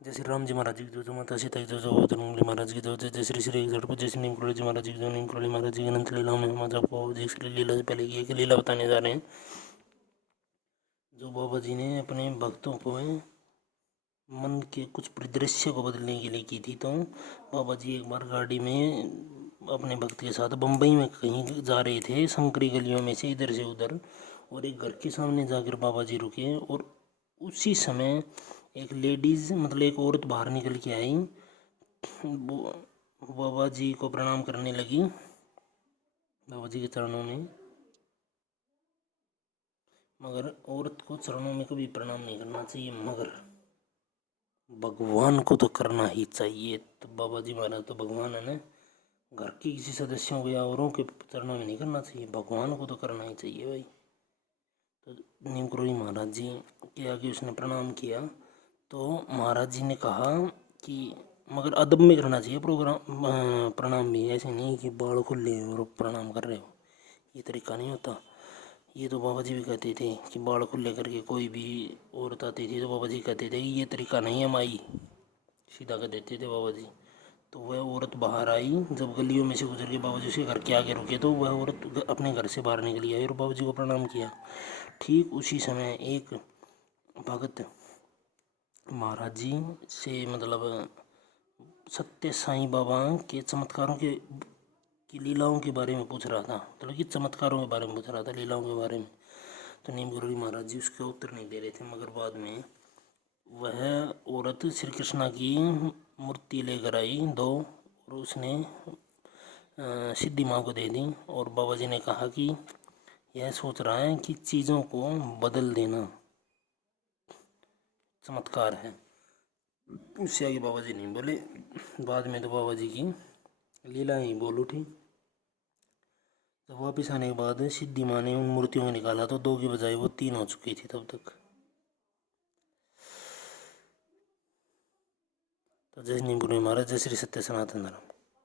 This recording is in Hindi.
जय श्री राम जी महाराज जी की जो माता सीता की जो जन्मली महाराज की जो जय श्री श्री जय श्री नीम करोली जी महाराज जी की जो नीम करोली महाराज जी की अनंत लीला में हम आज आपको जय श्री लीला से पहले की एक लीला बताने जा रहे हैं जो बाबा जी ने अपने भक्तों को मन के कुछ परिदृश्य को बदलने के लिए की थी। तो बाबा जी एक बार गाड़ी में अपने भक्त के साथ बम्बई में कहीं जा रहे थे, संकरी गलियों में से इधर से उधर, और एक घर के सामने जाकर बाबा जी रुके और उसी समय एक लेडीज़ मतलब एक औरत बाहर निकल के आई। वो बाबा जी को प्रणाम करने लगी, बाबा जी के चरणों में। मगर औरत को चरणों में कभी प्रणाम नहीं करना चाहिए, मगर भगवान को तो करना ही चाहिए। तो बाबा जी महाराज तो भगवान है ना, घर के किसी सदस्यों को या औरों के चरणों में नहीं करना चाहिए, भगवान को तो करना ही चाहिए भाई। तो नीम करोली महाराज जी के आगे उसने प्रणाम किया। तो महाराज जी ने कहा कि मगर अदब में करना चाहिए प्रणाम भी, ऐसे नहीं कि बाल खुले और प्रणाम कर रहे हो, ये तरीका नहीं होता। ये तो बाबा जी भी कहते थे कि बाल खुले करके कोई भी औरत आती थी तो बाबा जी कहते थे कि ये तरीका नहीं है माई, सीधा कर देते थे बाबा जी। तो वह औरत बाहर आई, जब गलियों में से गुजर के बाबा जी उसके घर के आगे रुके तो वह औरत अपने घर से बाहर निकली आई और बाबा जी को प्रणाम किया। ठीक उसी समय एक भगत महाराज जी से मतलब सत्य साईं बाबा के चमत्कारों के की लीलाओं के बारे में पूछ रहा था, मतलब कि चमत्कारों के बारे में पूछ रहा था, लीलाओं के बारे में। तो नीम करोली महाराज जी उसका उत्तर नहीं दे रहे थे, मगर बाद में वह औरत श्री कृष्णा की मूर्ति लेकर आई दो, और उसने सिद्धि माँ को दे दी। और बाबा जी ने कहा कि यह सोच रहा है कि चीज़ों को बदल देना चमत्कार है। उससे आगे बाबा जी नहीं बोले। बाद में तो बाबा जी की लीला ही बोल उठी। जब वापिस आने के बाद सिद्धि माँ ने उन मूर्तियों को निकाला तो 2 की बजाय वो 3 हो चुकी थी तब तक। तो जय नीम करोली महाराज, जय श्री सत्य सनातन धर्म।